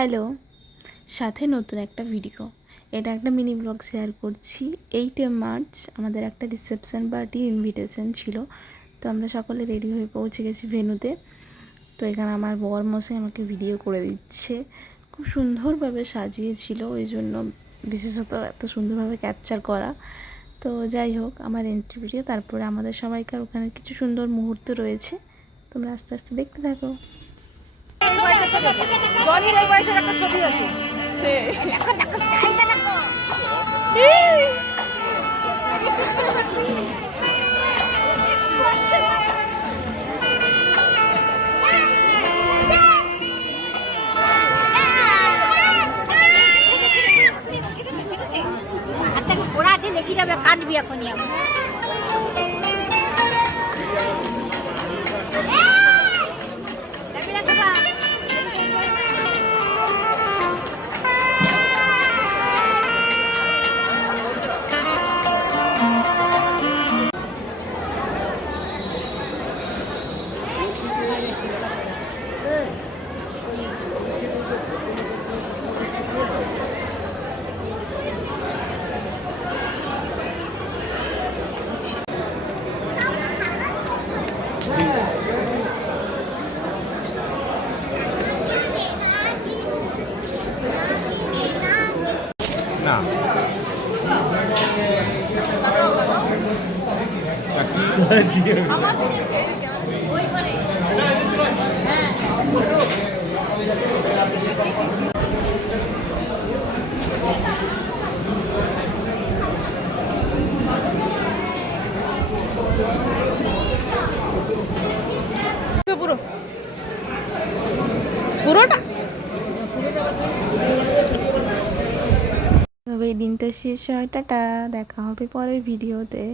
Hello, সাথে নতুন একটা ভিডিও। এটা একটা মিনি ব্লগ শেয়ার করছি। 8 মার্চ আমাদের একটা রিসেপশন পার্টি ইনভিটেশন ছিল। তো আমরা সকলে রেডি হয়ে পৌঁছে গেছি ভেন্যুতে। তো এখানে আমার বর মশাই আমাকে ভিডিও করে দিচ্ছে। খুব সুন্দরভাবে সাজিয়েছিল, ওই জন্য বিশেষত এত সুন্দরভাবে ক্যাপচার করা। তো যাই হোক, আমার এন্ট্রি ভিডিও, তারপরে আমাদের সবাইকার ওখানে কিছু সুন্দর মুহূর্ত রয়েছে। তোমরা আস্তে আস্তে দেখতে থাকো। জনির এই বয়সের একটা ছবি আছে সে ওরা আছে লেগে যাবে, কাঁদবি এখনই আমি। না পুরোটা তবে এই দিনটা শেষ হয়। টাটা, দেখা হবে পরের ভিডিওতে।